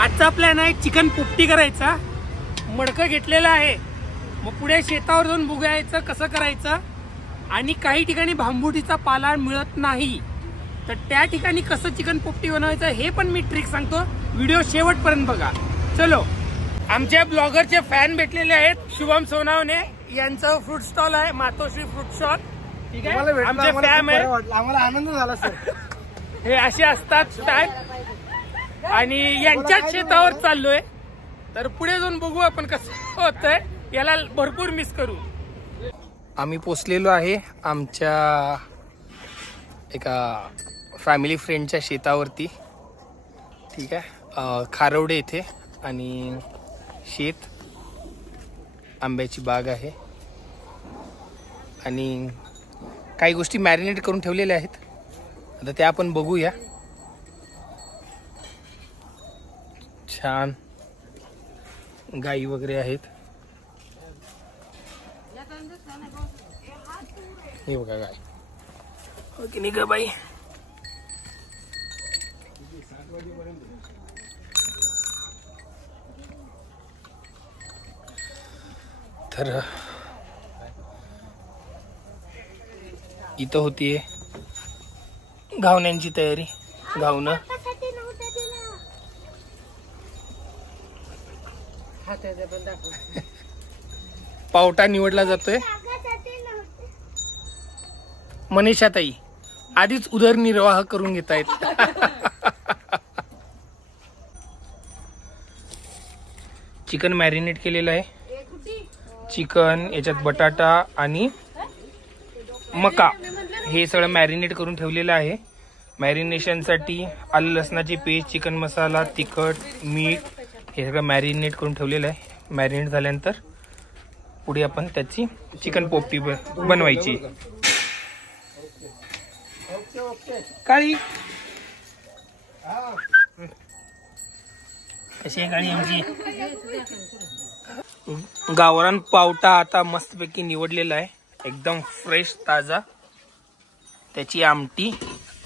आजचा प्लॅन आहे चिकन पोपटी करायचा. मडकं घेतलेलं आहे. मग पुढे शेतावर जाऊन बघायचं कसं करायचं. आणि काही ठिकाणी भांबुटीचा पाला मिळत नाही, तर त्या ठिकाणी कसं चिकन पोपटी बनवायचं हे पण मी ट्रिक सांगतो. व्हिडिओ शेवटपर्यंत बघा. चलो. आमच्या ब्लॉगरचे फॅन भेटलेले आहेत. शुभम सोनावणे यांचं फ्रूट स्टॉल आहे, मातोश्री फ्रूट स्टॉल. ठीक आहे, आमचे फॅन आहे. आम्हाला आनंद झाला सर. हे असे असतात स्टाईल. आणि यांच्याच शेतावर चाललोय, तर पुढे जाऊन बघू आपण कसं होतंय. याला भरपूर मिस करू. आम्ही पोचलेलो आहे आमच्या एका फॅमिली फ्रेंडच्या शेतावरती. ठीक आहे, खारवडे इथे. आणि शेत, आंब्याची बाग आहे आणि काही गोष्टी मॅरिनेट करून ठेवलेल्या आहेत. आता त्या आपण बघूया. छान गाई वगैरे आहेत. हे बघा गाय. ओके नाही ग बाई. तर इथं होतीये घावण्यांची तयारी. घावणं पावटा निवडला जातोय. मनीषाताई आधीच उदरनिर्वाह करून घेत आहेत. चिकन मॅरिनेट केलेलं आहे. चिकन, याच्यात बटाटा आणि मका हे सगळं मॅरिनेट करून ठेवलेलं आहे. मॅरिनेशनसाठी आलं लसणाची पेस्ट, चिकन मसाला, तिखट, मीठ हे सगळं मॅरिनेट करून ठेवलेलं आहे. मॅरिनेट झाल्यानंतर पुढे आपण त्याची चिकन पोपटी बनवायची. काळी कशी आहे काळी आमची. गावरान पावटा आता मस्तपैकी निवडलेला आहे, एकदम फ्रेश ताजा. त्याची आमटी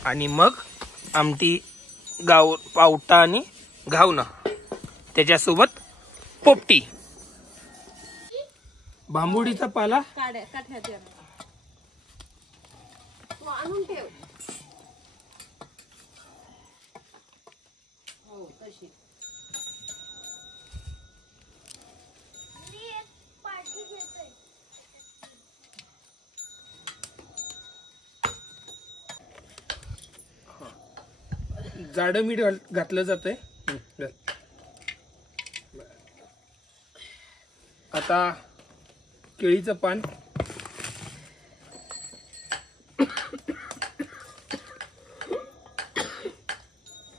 आणि मग आमटी, पावटा आणि घावणं, त्याच्यासोबत पोपटी. भांबुडीचा पाला जाडं मीठ घातलं जातंय. आता केळीचं पान,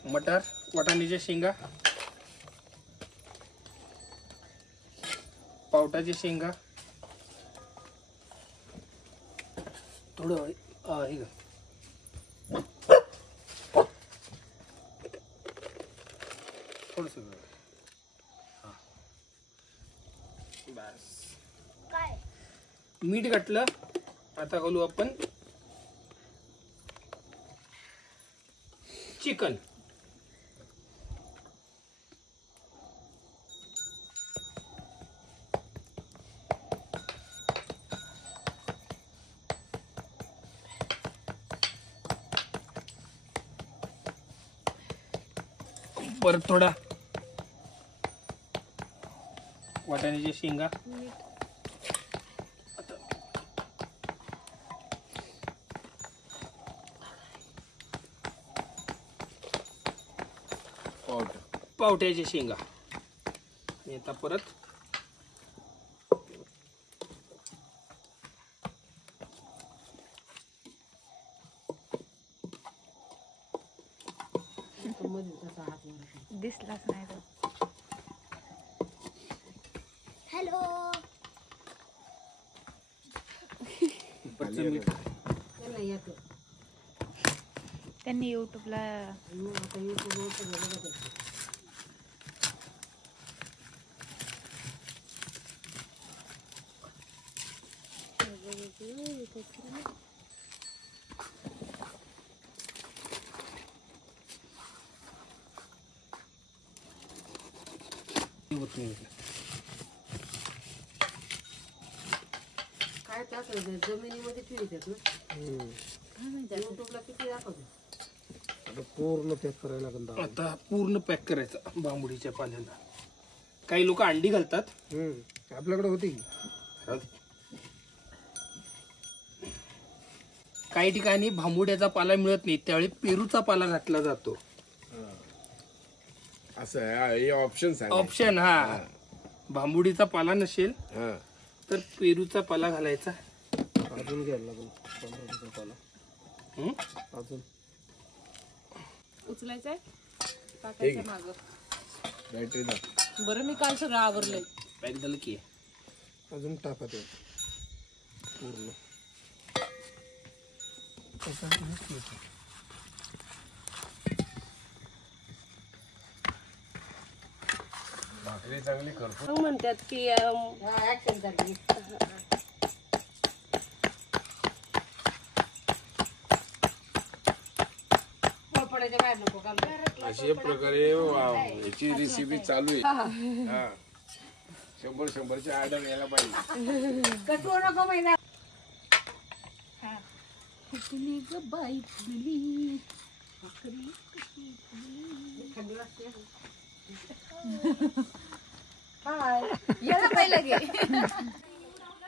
मटार, वाटाण्याच्या शेंगा, पावटाच्या शेंगा, थोडं हे थोडस बस. मीठ घातलं. आता घालू आपण चिकन. परत थोडा वाटाण्याची शेंगा, पावट्याची शेंगा. आता परत दिसलाच नाही तो. हॅलो. त्यांनी युट्यूबला होत नाही. काय टाकलं जमिनीमध्ये ठेवतात ना युट्यूबला किती दाखवतो. पूर्ण पॅक करायला लागेल. आता पूर्ण पॅक करायचं बांबुडीच्या पाल्याला. काही लोक अंडी घालतात. आपल्याकडे होती. काही ठिकाणी भांबुड्याचा पाला मिळत नाही त्यावेळी पेरूचा पाला घातला जातो. असं ऑप्शन ऑप्शन. हा, भांबुडीचा पाला नसेल तर पेरूचा पाला घालायचा. अजून घ्यायला लागेल बांबुडीचा पाला. अजून उचलायचंय टाकायचं मागं. बॅटरी ना. बरं मी काल सगळं आवरलंय. पॅक झालं की अजून टाका ते पूर्ण. भाकरी चांगली करतो म्हणतात की अशा प्रकारे याची रेसिपी चालू आहे. हा 100ची ऑर्डर यायला पाहिजे. कटवू नको महिना.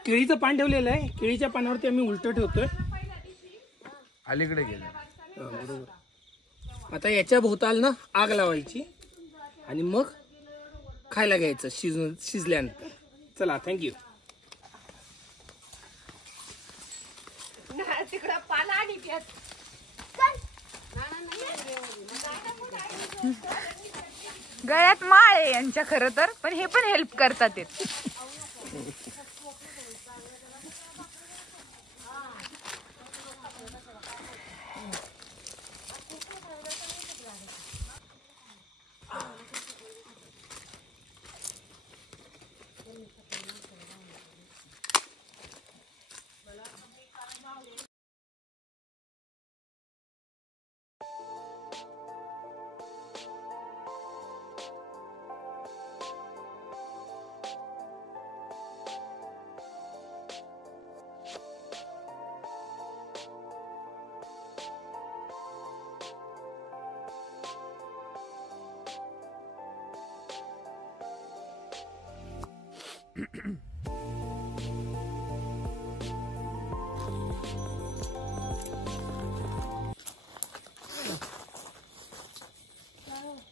केळीचं पान ठेवलेलं आहे. केळीच्या पानावरती आम्ही उलट ठेवतोय. अलीकडे गेलं. बरोबर. आता याच्या भोवताल ना आग लावायची आणि मग खायला घ्यायचं शिजल्यानंतर. चला, थँक्यू. गळ्यात माळ आहे यांच्या खरं तर, पण हे पण हेल्प करतात.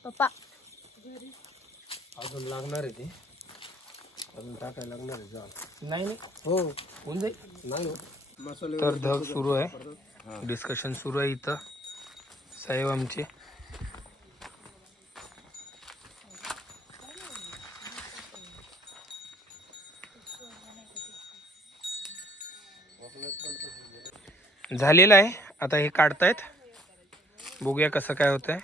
पप्पा अजून लागणार आहे ते. अजून टाकायला लागणार आहे. जा. नाही नाही, हो होऊन जाईल. नाही मसाले. तर धग सुरू आहे. डिस्कशन सुरू आहे इथं. साहेब आमचे झालेलं आहे. आता हे काढतायत. बघूया कसं काय होतंय.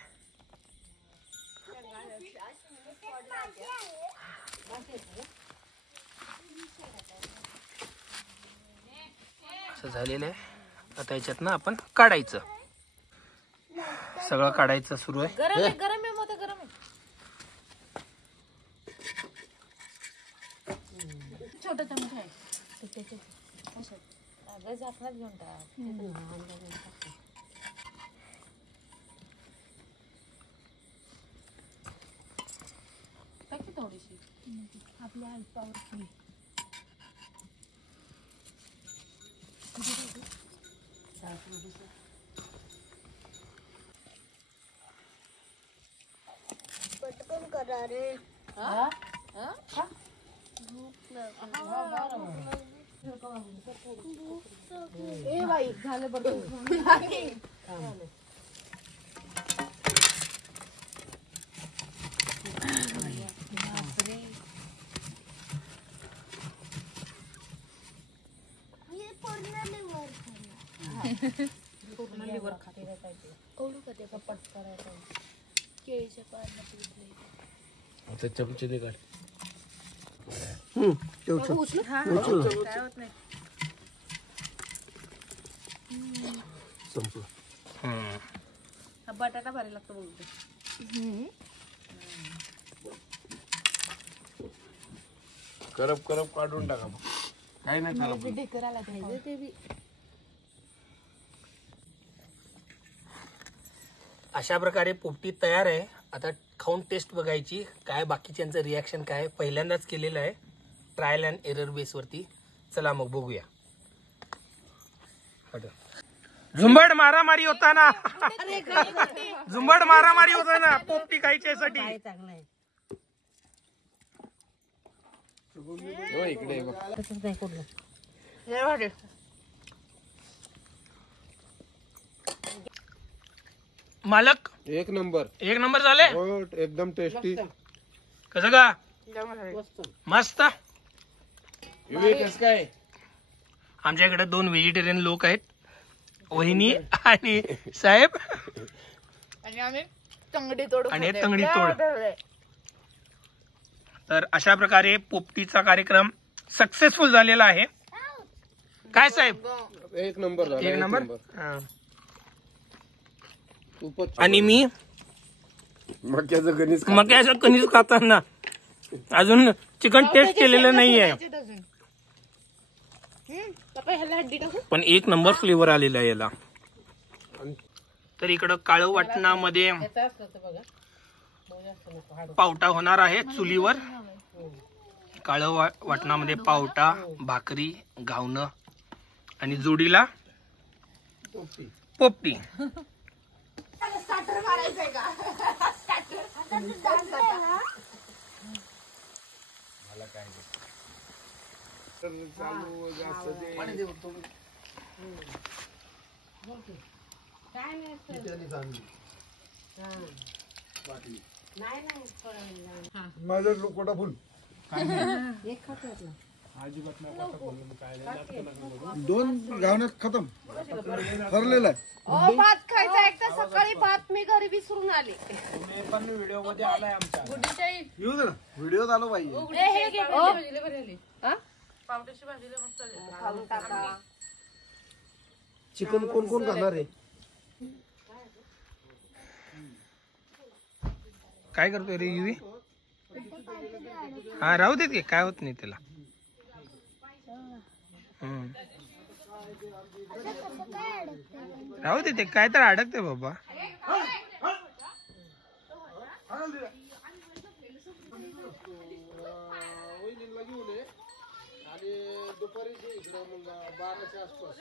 असं झालेलं आहे. आता याच्यात ना आपण काढायचं. सगळं काढायचं सुरू आहे. गरम आहे, गरम आहे, मोठं गरम आहे. छोटं चमच आहे. अगं झाकणात घेऊन टाक. टाकी थोडीशी आपल्या अल्पावर. पटकन करा रे. ए बाई झालं बरं. पूर्ण लिव्हर खाते कपट करायचं. केळीच्या पानं आता चमचे दे काढ. उचलू काय होत नाही. संपलं. हा बटाटा भारी लागतो बोलतो. करप करप काढून टाका मग. काही नाही त्याला पण. खायचं ते बी. अशा प्रकारे पोपटी तयार आहे. आता खाऊन टेस्ट बघायची काय बाकीच्यांचं रिॲक्शन काय. पहिल्यांदाच केलेलं आहे ट्रायल अँड एरर बेसवरती. चला मग बघूया. झुंबड मारामारी होताना झुंबड मारामारी होताना पोपटी खायच्यासाठी. काय चांगलं आहे. हो इकडे बघ. तसंच नाही कुठलं. मालक एक नंबर. एक नंबर झाले. हो एकदम टेस्टी. कसं का मस्त. मस्त. कसं काय? आमच्या इकडे 2 व्हेजिटेरियन लोक आहेत, वहिनी आणि साहेब. आणि हे तंगडी तोड. तर अशा प्रकारे पोपटीचा कार्यक्रम सक्सेसफुल झालेला आहे. काय साहेब? एक नंबर झाला. एक नंबर. हा. खूपच. आणि मी मक्याचं गणित मक्याचं कणीस खाताना अजून चिकन टेस्ट केलेलं नाहीये, पण एक नंबर फ्लेवर आलेला आहे याला. तर इकडं काळं वाटणामध्ये याचं असलं तर बघा. जास्त नको हाडं. पावटा होणार आहे चुलीवर. काळं वाटणामध्ये पावटा, भाकरी, घावणं आणि जोडीला पोपटी. काय नाही नाही माझं लोकोटा फुल एक खातो आपला. 2 घावण्यात खतम ठरलेला आहे. भात खायचा एकदा सकाळी भात मी घरी विसरून आले. येऊ दे ना व्हिडिओ आलो पाहिजे. हे घे खाऊन टाका. चिकन कोण कोण खाणार आहे? काय करतोय रे युवी? हा राहू देत की, काय होत नाही त्याला. राहू दे, ते काय तर अडकते बाबा. आणि दुपारी इकडे मग 12च्या आसपास